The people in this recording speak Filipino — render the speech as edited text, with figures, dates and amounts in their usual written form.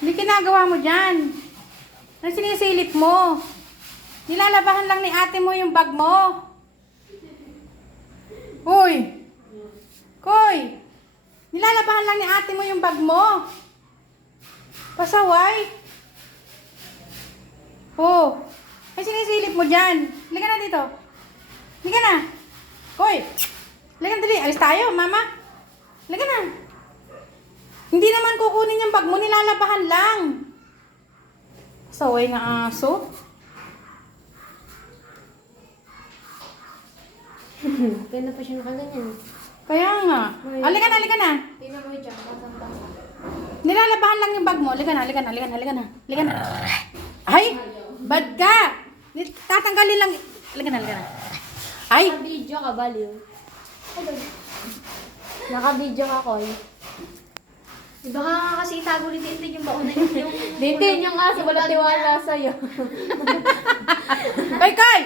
Hindi ginagawa mo dyan. Ano sinisilip mo? Nilalabahan lang ni ate mo yung bag mo. Uy! Koy! Nilalabahan lang ni ate mo yung bag mo. Pasaway. Oh. Ay sinisilip mo dyan. Halika na dito. Halika na. Koy! Halika na dali. Alis tayo, mama. Halika na. Hindi naman kukunin yung bag mo. Nilalabahan lang. Pasaway nga aso. Kaya na pa siya nakaganyan. Kaya nga. Halika na, halika na. Tingnan mo dyan, basa-basa. Nilalabahan lang yung bag mo. Halika na, halika na, halika na, halika na. Halika na. Ay! Bad ka! Tatanggalin lang. Halika na, halika na. Ay! Naka-video ka, baliw. Naka-video ka, Koy. Baka nga kasi itago ni Tintin yung baon na yung... Tintin yung aso, wala tiwala sa'yo. Koy, Koy!